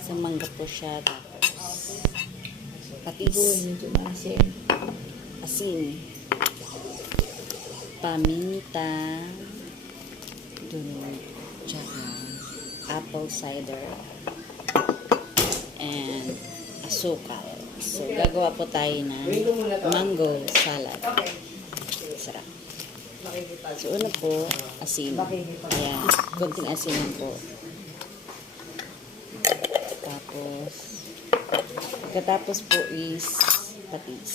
Sa mangga po siya. Tapos, patis. Asin. Paminta. Dun. Tsaka, apple cider. And, asukal. So, gagawa po tayo ng mango salad. Sarap. So, una po, asin. Ayan, konting asin lang po. Tapos, pagkatapos po is patis.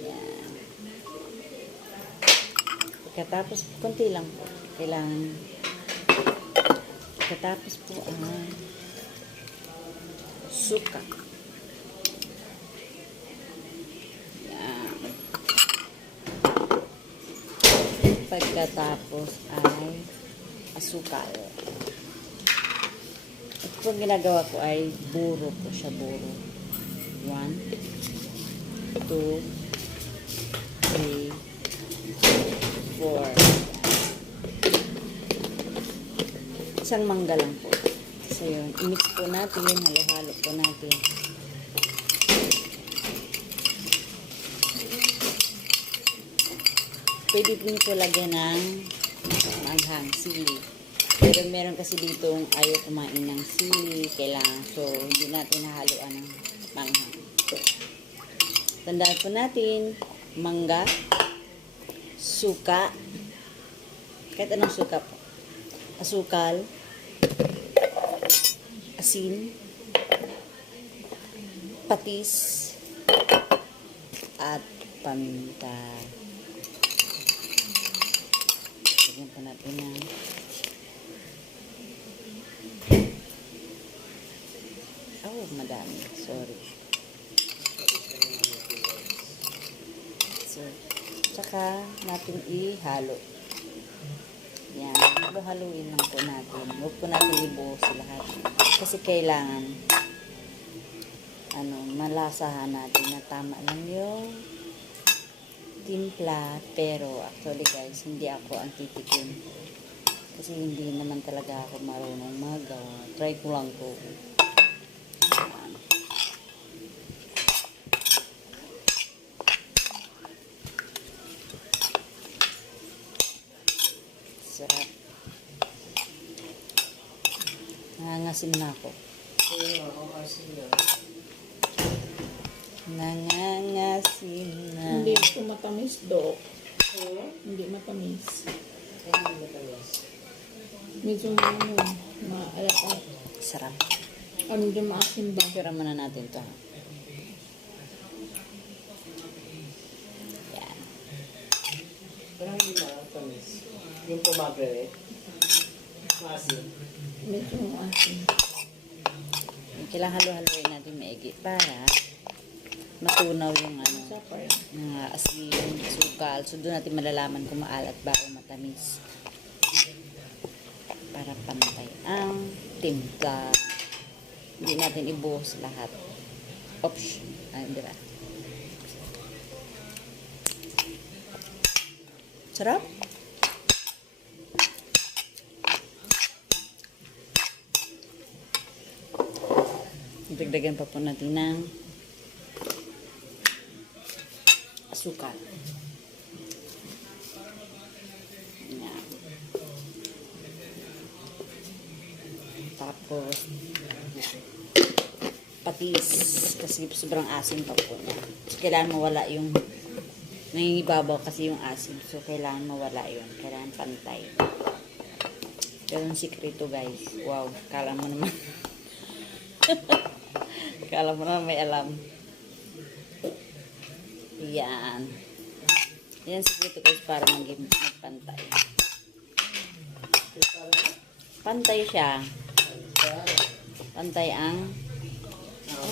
Ayan. Pagkatapos, konti lang po. Kailangan. Pagkatapos po ang suka. Ayan. Pagkatapos ay asukal. Ito po ginagawa ko ay buro po siya, buro. 1, 2, 3, 4. Isang mangga lang po. So yun, i-mix po natin, halo-halo po natin. Pwede po nito lagyan ng manghang, sili. Pero meron kasi ditong ayaw kumain ng sili, kailangan. So, hindi natin hahaluan ng manghang. Tandaan po natin, mangga, suka, kahit anong suka po. Asukal, asin, patis, at paminta. Lagyan po natin ng madami. Sorry. So, tsaka natin ihalo. Yan. Halo-haluin lang po natin. Huwag po natin ibuhos lahat. Kasi kailangan malasahan natin na tama lang yung timpla. Pero actually guys, hindi ako ang titikim. Kasi hindi naman talaga ako marunong magawa. Try ko lang to. Sarap. Nangangasim na ako. Nangangasim na. Hindi ito matamis, Dok. Hindi matamis. Medyo maalat-alat. Sarap. Medyo maasim ba? Picture muna natin to. Yan. Parang hindi matamis. Yung pomegranate. Maasim. Medyo maasim. Kailangan halo-haloin natin maigi para matunaw yung Sapay. asin, sukal. So doon natin malalaman kung maalat ba o matamis. Para pantay ang timpla. Hindi natin ibuhos lahat. Option. Diba? Sarap. Dagdagan pa po natin ng asukal. Yan. Tapos patis. Kasi sobrang asin pa po niya. So, kailangan mawala yung nangingibabaw kasi yung asin. So, kailangan mawala yun. Kailangan pantay. Pero ang sikreto guys. Wow. Kala mo naman. Kala mo naman may alam. Yan. Yan sikreto guys para magpantay. Pantay siya. Pantay ang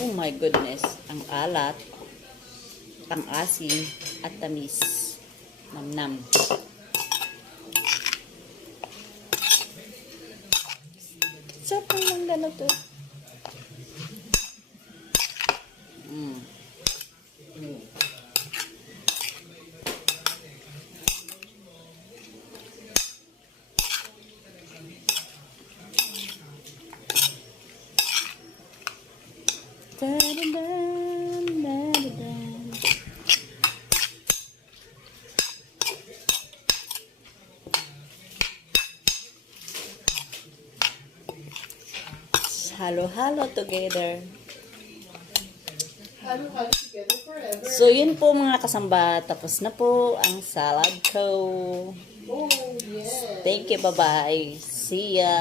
oh my goodness. Ang alat, ang asin, at tamis. Namnam. Sarap ng ganito. Da-da-dam, da-da-dam. Halo-halo together. Halo-halo together forever. So, yun po mga kasamba. Tapos na po ang salad ko. Oh, yes. Thank you. Bye-bye. See ya.